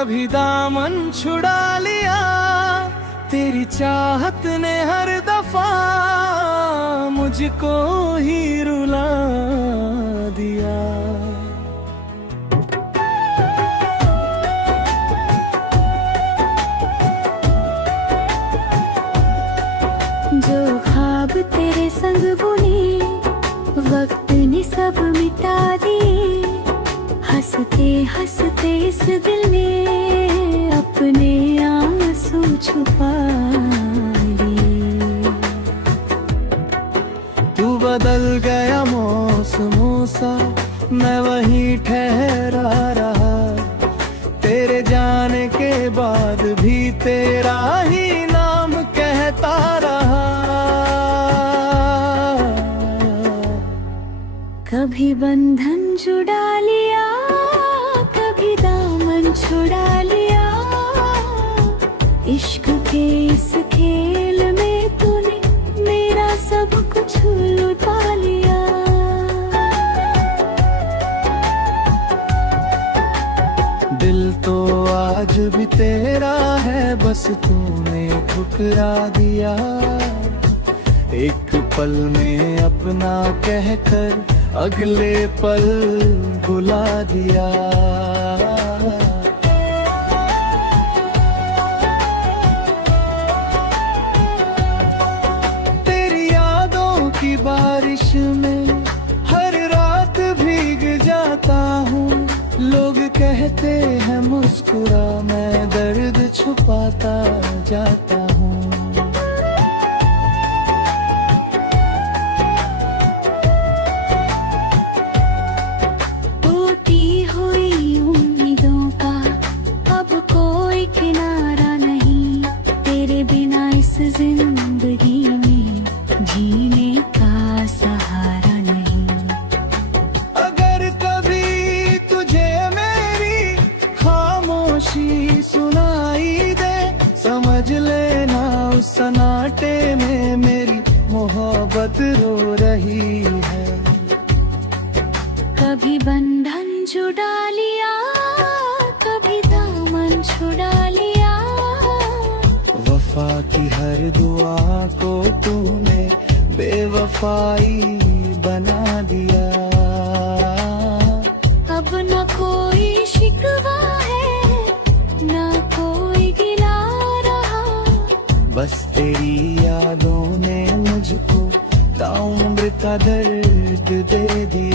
कभी दामन छुड़ा लिया, तेरी चाहत ने हर दफा मुझको ही रुला दिया। जो ख्वाब तेरे संग बुने वक्त ने सब मिटा दिए, हंसते हंसते इस दिल ने अपने आंसू छुपा लिए। तू बदल गया मौसमों सा, मैं वहीं ठहरा रहा, तेरे जाने के बाद भी तेरा ही नाम कहता रहा। कभी बंधन जुड़ा लिया, कभी दामन छुड़ा लिया, इश्क के इस खेल में तूने मेरा सब कुछ लुटा लिया। दिल तो आज भी तेरा है, बस तूने ठुकरा दिया। एक पल में अपना कहकर अगले पल भुला दिया। तेरी यादों की बारिश में हर रात भीग जाता हूँ, लोग कहते हैं मुस्कुरा, मैं दर्द छुपाता जाता हूँ। टूटी हुई उम्मीदों का अब कोई किनारा नहीं, तेरे बिना इस जिंदगी में जीने का सहारा नहीं। अगर कभी तुझे मेरी खामोशी सुनाई दे, समझ लेना उस सन्नाटे में मेरी मोहब्बत रो रही है। कभी बंधन जुड़ा लिया, कभी दामन छुड़ा लिया, वफा की हर दुआ को तूने बेवफाई बना दिया। अब न कोई शिकवा है, न कोई गिला रहा, बस तेरी यादों ने मुझको ताउम्र का दर्द दे दिया।